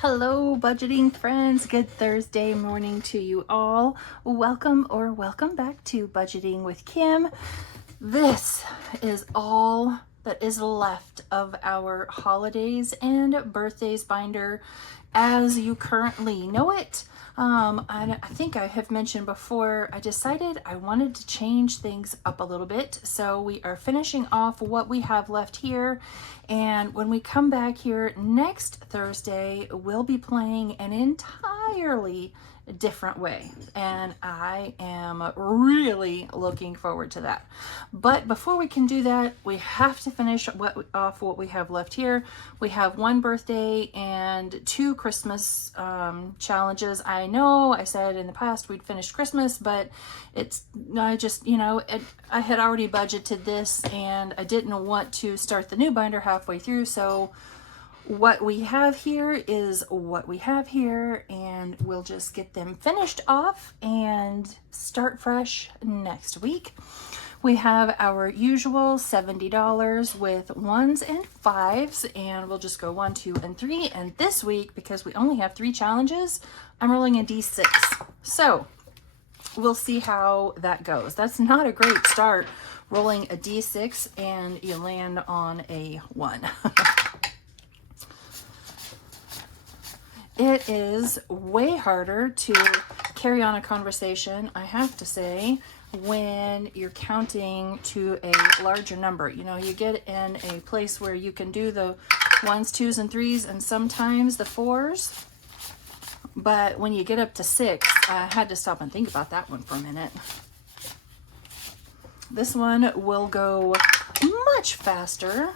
Hello, budgeting friends. Good Thursday morning to you all. Welcome back to Budgeting with Kim. This is all that is left of our holidays and birthdays binder as you currently know it. I think I have mentioned before, I decided I wanted to change things up a little bit. So we are finishing off what we have left here. And when we come back here next Thursday, we'll be playing an entirely different way. And I am really looking forward to that. But before we can do that, we have to finish off what we have left here. We have one birthday and two Christmas challenges. I know I said in the past we'd finish Christmas, but I had already budgeted this and I didn't want to start the new binder halfway through. So what we have here is what we have here, and we'll just get them finished off and start fresh next week. We have our usual $70 with ones and fives, and we'll just go 1, 2, and 3. And this week, because we only have 3 challenges, I'm rolling a D6. So we'll see how that goes. That's not a great start, rolling a D6 and you land on a 1. It is way harder to carry on a conversation, I have to say, when you're counting to a larger number. You know, you get in a place where you can do the 1s, 2s, and 3s, and sometimes the 4s. But when you get up to 6, I had to stop and think about that one for a minute. This one will go much faster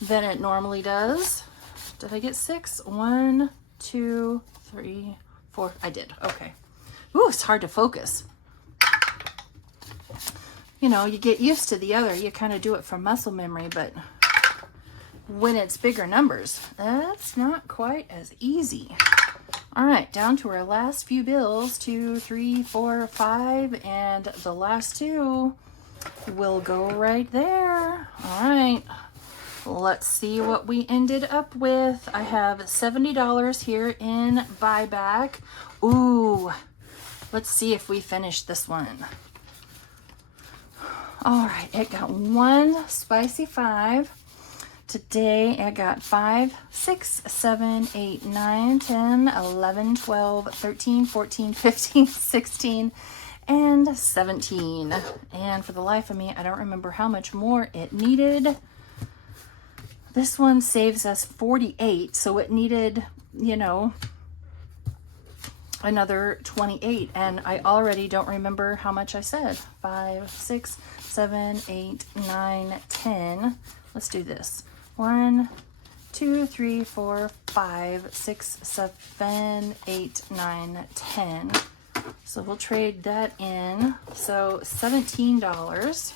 than it normally does. Did I get 6? 1, 2, 3, 4. I did. Okay. Ooh, it's hard to focus. You know, you get used to the other. You kind of do it from muscle memory, but when it's bigger numbers, that's not quite as easy. All right, down to our last few bills, 2, 3, 4, 5, and the last 2 will go right there. All right. Let's see what we ended up with. I have $70 here in buyback. Ooh, let's see if we finish this one. All right, it got 1 spicy 5. Today it got 5, 6, 7, 8, 9, 10, 11, 12, 13, 14, 15, 16, and 17. And for the life of me, I don't remember how much more it needed. This one saves us 48, so it needed, you know, another 28, and I already don't remember how much I said. 5, 6, 7, 8, 9, 10. Let's do this. 1, 2, 3, 4, 5, 6, 7, 8, 9, 10. So we'll trade that in. So $17.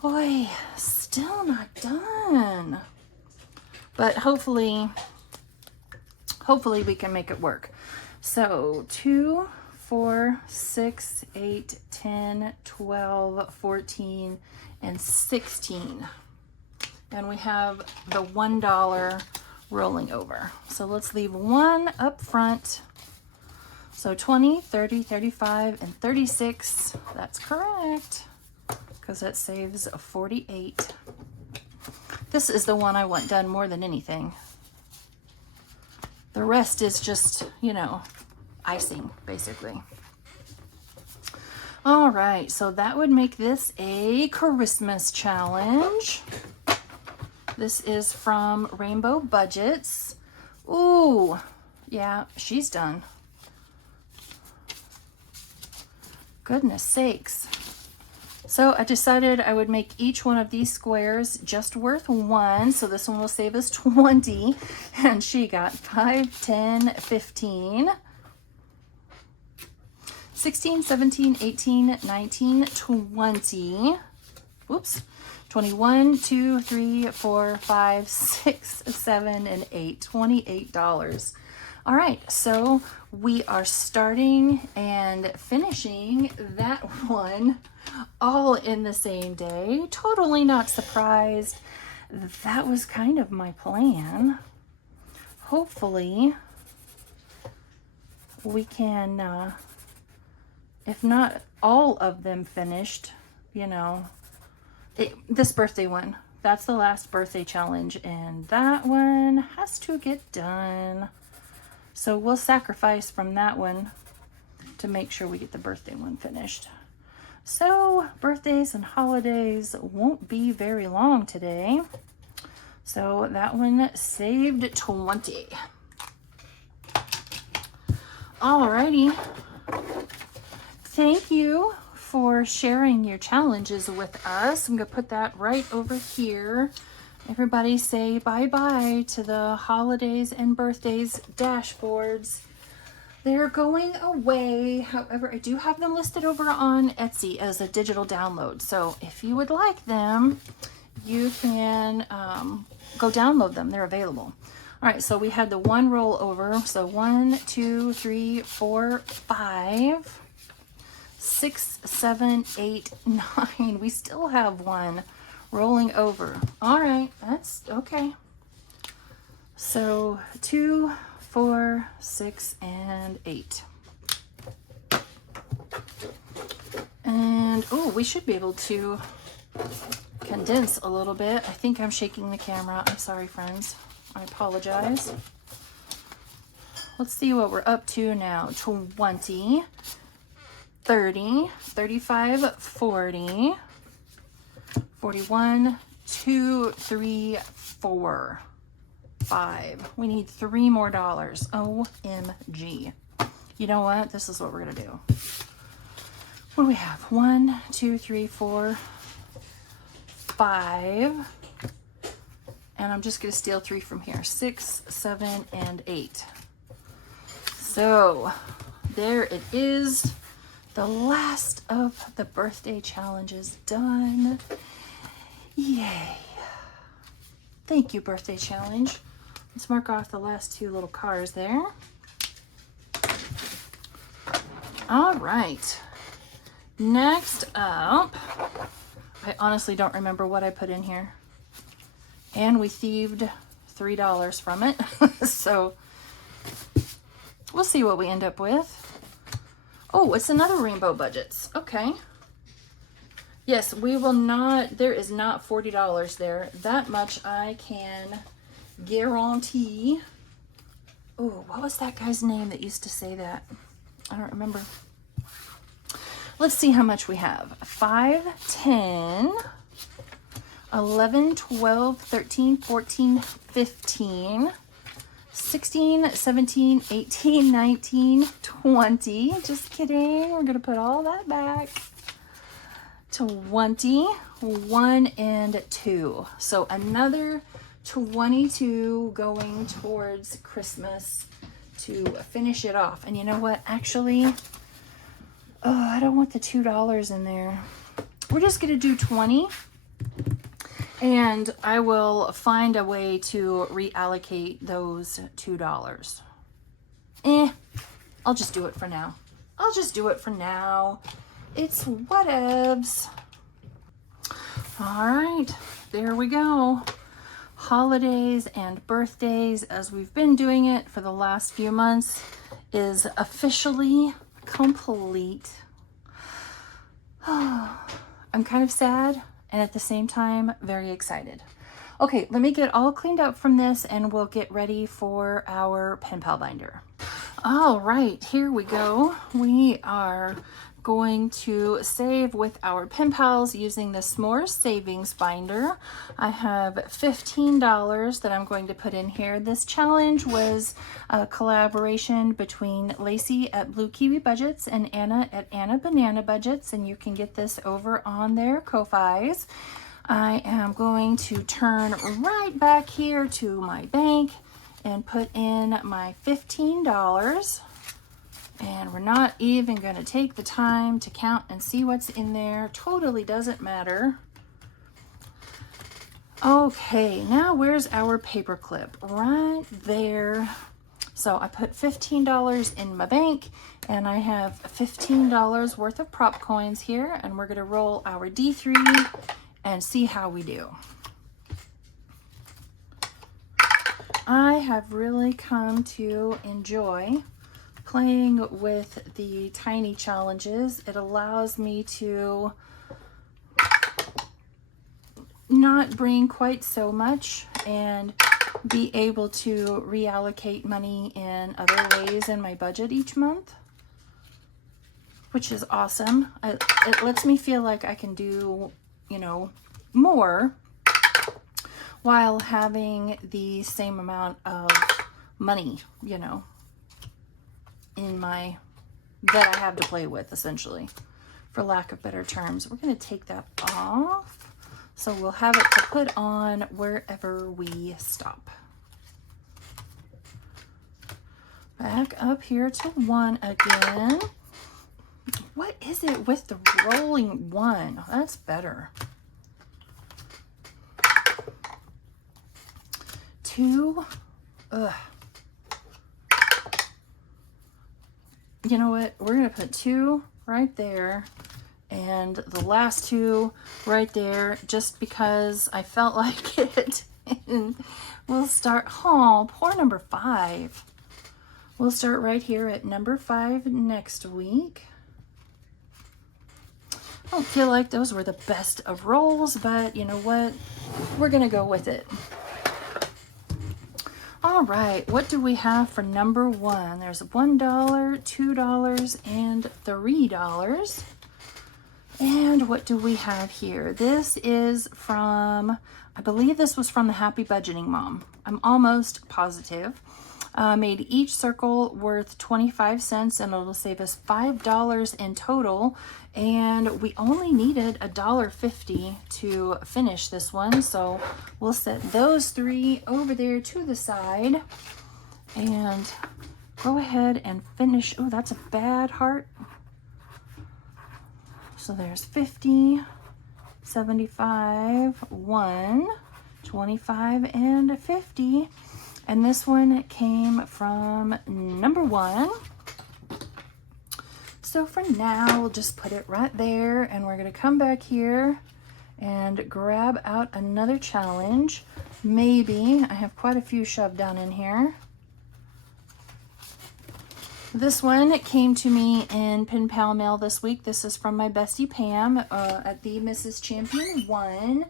Boy, still not done. But hopefully we can make it work. So 2, 4, 6, 8, 10, 12, 14, and 16. And we have the $1 rolling over. So let's leave 1 up front. So 20, 30, 35, and 36. That's correct, because that saves 48. This is the one I want done more than anything. The rest is just, you know, icing, basically. All right, so that would make this a Christmas challenge. This is from Rainbow Budgets. Ooh, yeah, she's done. Goodness sakes. So I decided I would make each one of these squares just worth 1. So this one will save us 20. And she got 5, 10, 15, 16, 17, 18, 19, 20. Whoops. 21, 2, 3, 4, 5, 6, 7, and 8. $28. All right, so we are starting and finishing that one all in the same day. Totally not surprised. That was kind of my plan. Hopefully we can, if not all of them finished, you know, this birthday one, that's the last birthday challenge, and that one has to get done. So we'll sacrifice from that one to make sure we get the birthday one finished. So birthdays and holidays won't be very long today. So that one saved 20. Alrighty. Thank you for sharing your challenges with us. I'm gonna put that right over here. Everybody say bye-bye to the holidays and birthdays dashboards. They're going away. However, I do have them listed over on Etsy as a digital download. So if you would like them, you can go download them. They're available. All right, so we had the one roll over. So 1, 2, 3, 4, 5, 6, 7, 8, 9. We still have one rolling over. All right, that's okay. So 2, 4, 6, and 8. And oh, we should be able to condense a little bit. I think I'm shaking the camera. I'm sorry, friends. I apologize. Let's see what we're up to now. 20, 30, 35, 40, 41, 2, 3, 4, 5. We need $3 more. OMG. You know what? This is what we're going to do. What do we have? 1, 2, 3, 4, 5. And I'm just going to steal 3 from here. 6, 7, and 8. So there it is. The last of the birthday challenges done. Yay. Thank you, birthday challenge. Let's mark off the last 2 little cars there. All right. Next up, I honestly don't remember what I put in here. And we thieved $3 from it. So we'll see what we end up with. Oh, it's another rainbow budgets. Okay. Yes, we will not, there is not $40 there. That much I can guarantee. Oh, what was that guy's name that used to say that? I don't remember. Let's see how much we have. 5, 10, 11, 12, 13, 14, 15, 16, 17, 18, 19, 20. Just kidding. We're going to put all that back. 20, 1, and 2. So another 22 going towards Christmas to finish it off. And you know what? Actually, oh, I don't want the $2 in there. We're just going to do 20. And I will find a way to reallocate those $2. I'll just do it for now. I'll just do it for now. It's whatevs. All right, there we go. Holidays and birthdays, as we've been doing it for the last few months, is officially complete. I'm kind of sad and at the same time very excited. Okay, let me get all cleaned up from this and we'll get ready for our PenPal binder. All right, here we go. We are going to save with our PenPals using the Smore savings binder. I have $15 that I'm going to put in here. This challenge was a collaboration between Lacey at Blue Kiwi Budgets and Anna at Anna Banana Budgets, and you can get this over on their Ko-Fis. I am going to turn right back here to my bank and put in my $15. And we're not even going to take the time to count and see what's in there. Totally doesn't matter. Okay, now where's our paper clip? Right there. So I put $15 in my bank, and I have $15 worth of prop coins here, and we're going to roll our D3 and see how we do. I have really come to enjoy playing with the tiny challenges. It allows me to not bring quite so much and be able to reallocate money in other ways in my budget each month, which is awesome. It lets me feel like I can do, you know, more while having the same amount of money, you know, in my, that I have to play with, essentially, for lack of better terms. We're going to take that off. So we'll have it to put on wherever we stop. Back up here to 1 again. What is it with the rolling 1? That's better. 2. Ugh. You know what? We're going to put 2 right there. And the last 2 right there, just because I felt like it. And we'll start, oh, poor number 5. We'll start right here at number 5 next week. I don't feel like those were the best of rolls, but you know what? We're going to go with it. All right, what do we have for number 1? There's $1, $2, and $3. And what do we have here? This is from, I believe this was from the Happy Budgeting Mom. I'm almost positive. Made each circle worth 25 cents, and it'll save us $5 in total. And we only needed $1.50 to finish this one. So we'll set those 3 over there to the side and go ahead and finish. Oh, that's a bad heart. So there's 50, 75, 1, 25, and 50. And this one came from number 1. So for now, we'll just put it right there, and we're going to come back here and grab out another challenge. Maybe, I have quite a few shoved down in here. This one came to me in PenPal mail this week. This is from my bestie Pam at the Mrs. Champion 1.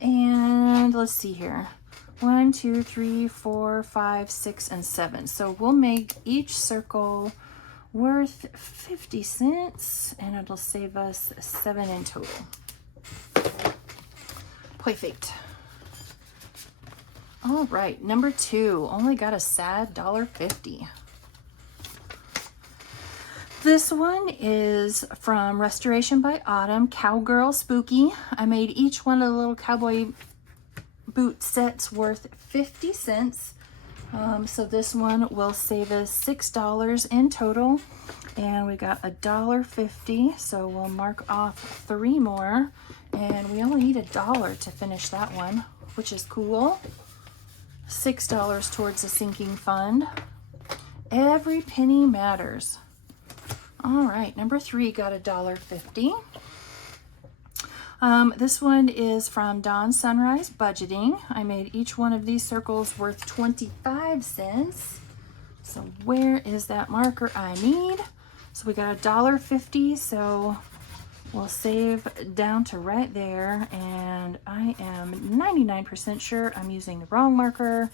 And let's see here. 1, 2, 3, 4, 5, 6, and 7. So we'll make each circle worth 50 cents, and it'll save us 7 in total. Perfect. All right, number 2. Only got a sad $1.50. This one is from Restoration by Autumn, Cowgirl Spooky. I made each one of the little cowboy boot sets worth 50 cents. So this one will save us $6 in total. And we got $1.50. So we'll mark off 3 more. And we only need $1 to finish that one, which is cool. $6 towards the sinking fund. Every penny matters. All right, number 3 got $1.50. This one is from Dawn Sunrise Budgeting. I made each one of these circles worth 25 cents. So where is that marker I need? So we got $1.50, so we'll save down to right there. And I am 99% sure I'm using the wrong marker,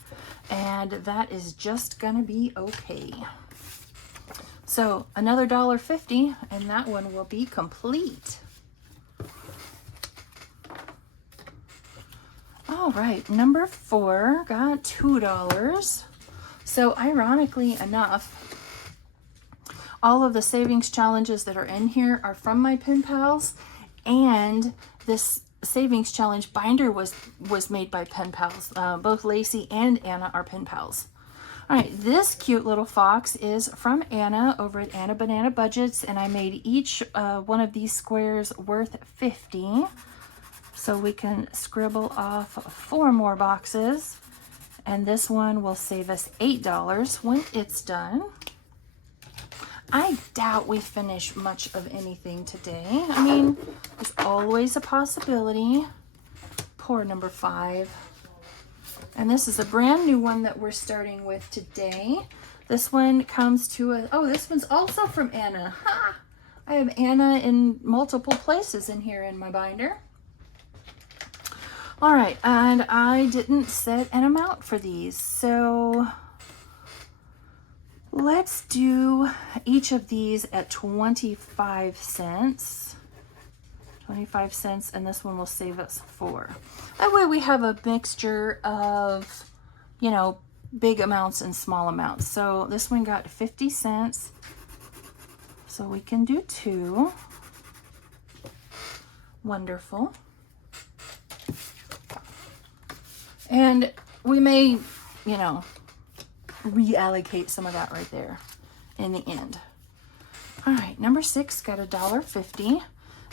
and that is just gonna be okay. So another $1.50, and that one will be complete. All right, number 4 got $2. So ironically enough, all of the savings challenges that are in here are from my pen pals, and this savings challenge binder was made by pen pals. Both Lacey and Anna are pen pals. All right, this cute little fox is from Anna over at Anna Banana Budgets, and I made each one of these squares worth 50. So we can scribble off 4 more boxes, And this one will save us $8 when it's done. I doubt we finish much of anything today. I mean, there's always a possibility. Poor number 5. And this is a brand new one that we're starting with today. This one comes to us. Oh, this one's also from Anna. Ha! I have Anna in multiple places in here in my binder. All right, and I didn't set an amount for these, so let's do each of these at 25 cents. 25 cents, and this one will save us 4. That way we have a mixture of, you know, big amounts and small amounts. So this one got 50 cents. So we can do 2. Wonderful. And we may, you know, reallocate some of that right there in the end. All right, number 6 got $1.50.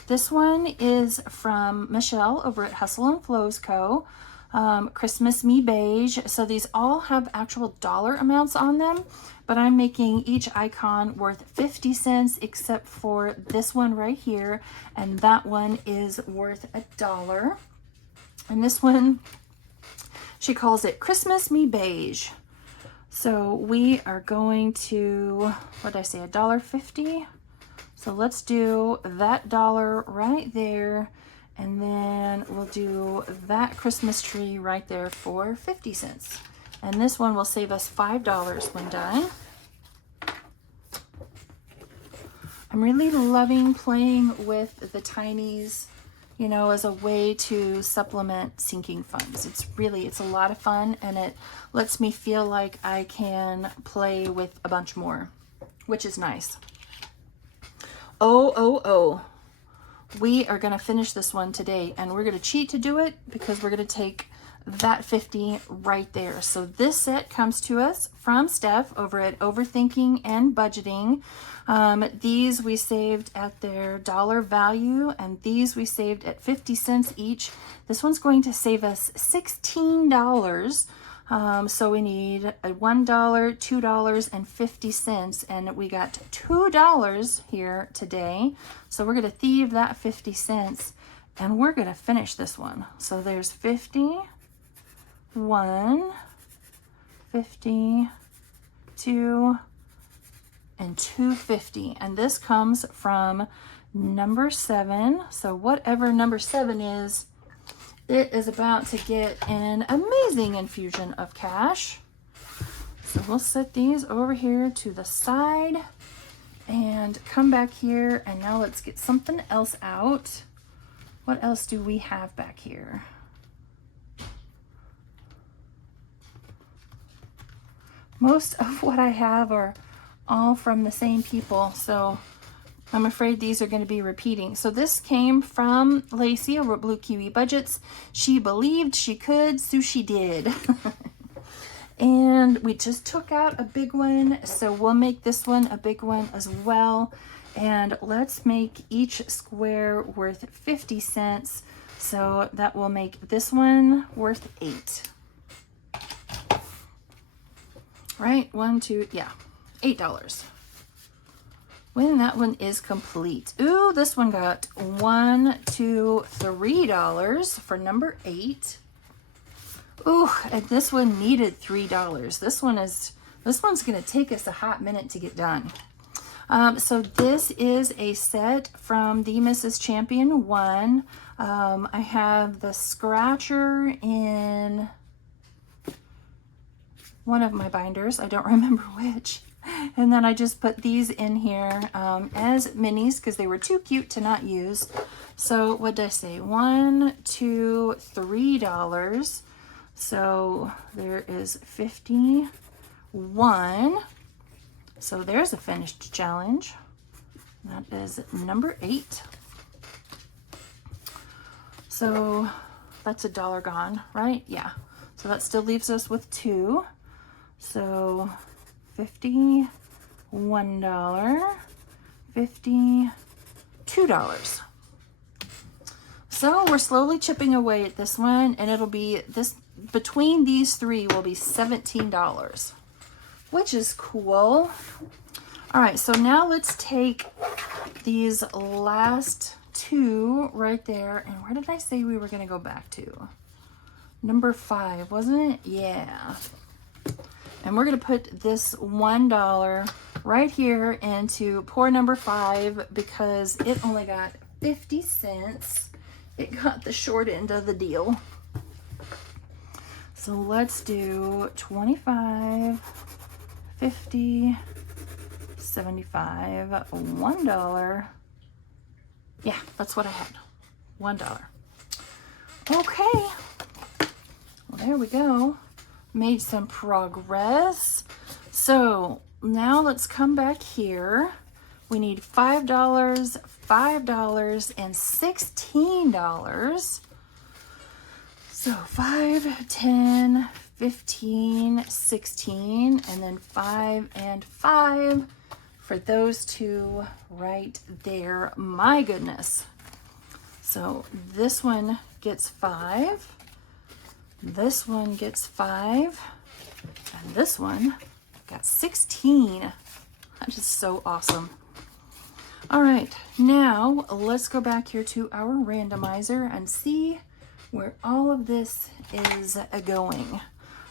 This one is from Michelle over at Hustle and Flows Co. Christmas Me Beige. So these all have actual dollar amounts on them, but I'm making each icon worth 50 cents except for this one right here, and that one is worth $1. And this one, she calls it Christmas Me Beige. So we are going to, what did I say, $1.50? So let's do that dollar right there, and then we'll do that Christmas tree right there for 50 cents. And this one will save us $5 when done. I'm really loving playing with the tinies, you know, as a way to supplement sinking funds. It's a lot of fun, and it lets me feel like I can play with a bunch more, which is nice. Oh. We are going to finish this one today, and we're going to cheat to do it because we're going to take that 50 right there. So this set comes to us from Steph over at Overthinking and Budgeting. These we saved at their dollar value, and these we saved at 50 cents each. This one's going to save us $16. So we need a $1, $2.50, and we got $2 here today. So we're going to thieve that 50 cents, and we're going to finish this one. So there's 50, 1, 50, 2, and 250. And this comes from number 7. So whatever number 7 is, it is about to get an amazing infusion of cash. So we'll set these over here to the side and come back here. And now let's get something else out. What else do we have back here? Most of what I have are all from the same people, so I'm afraid these are going to be repeating. So this came from Lacey over at Blue Kiwi Budgets. She believed she could, so she did. And we just took out a big one, so we'll make this one a big one as well. And let's make each square worth 50 cents. So that will make this one worth 8. Right? 1, 2, yeah, $8. When that one is complete. Ooh, this one got $1, $2, $3 for number 8. Ooh, and this one needed $3. This one's gonna take us a hot minute to get done. So this is a set from the Mrs. Champion one. I have the scratcher in one of my binders. I don't remember which. And then I just put these in here as minis because they were too cute to not use. So what did I say? $1, $2, $3. So there is 51. So there's a finished challenge. That is number 8. So that's $1 gone, right? Yeah. So that still leaves us with 2. So $50, $1, $50, $2. So we're slowly chipping away at this one, and it'll be this between these three will be $17, which is cool. All right, so now let's take these last two right there. And where did I say we were going to go back to? Number 5, wasn't it? Yeah. And we're going to put this $1 right here into pour number 5 because it only got 50 cents. It got the short end of the deal. So let's do 25, 50, 75, $1. Yeah, that's what I had. $1. Okay. Well, there we go. Made some progress. So now let's come back here. We need $5, $5, and $16. So 5, 10, 15, 16, and then 5 and 5 for those two right there. My goodness. So this one gets 5. This one gets 5. And this one got 16. That is so awesome. All right, now let's go back here to our randomizer and see where all of this is going.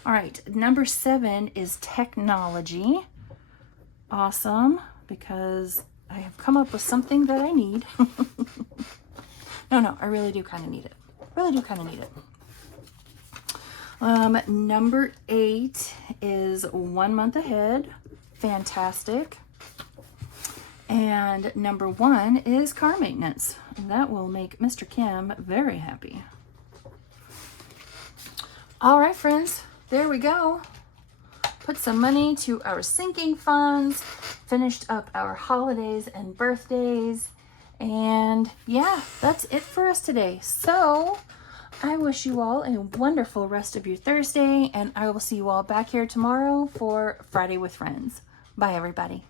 All right, number 7 is technology. Awesome, because I have come up with something that I need. No, I really do kind of need it. Really do kind of need it. Number 8 is 1 month ahead. Fantastic. And number 1 is car maintenance. That will make Mr. Kim very happy. All right, friends, there we go. Put some money to our sinking funds, finished up our holidays and birthdays, and yeah, that's it for us today. So I wish you all a wonderful rest of your Thursday, and I will see you all back here tomorrow for Friday with Friends. Bye, everybody.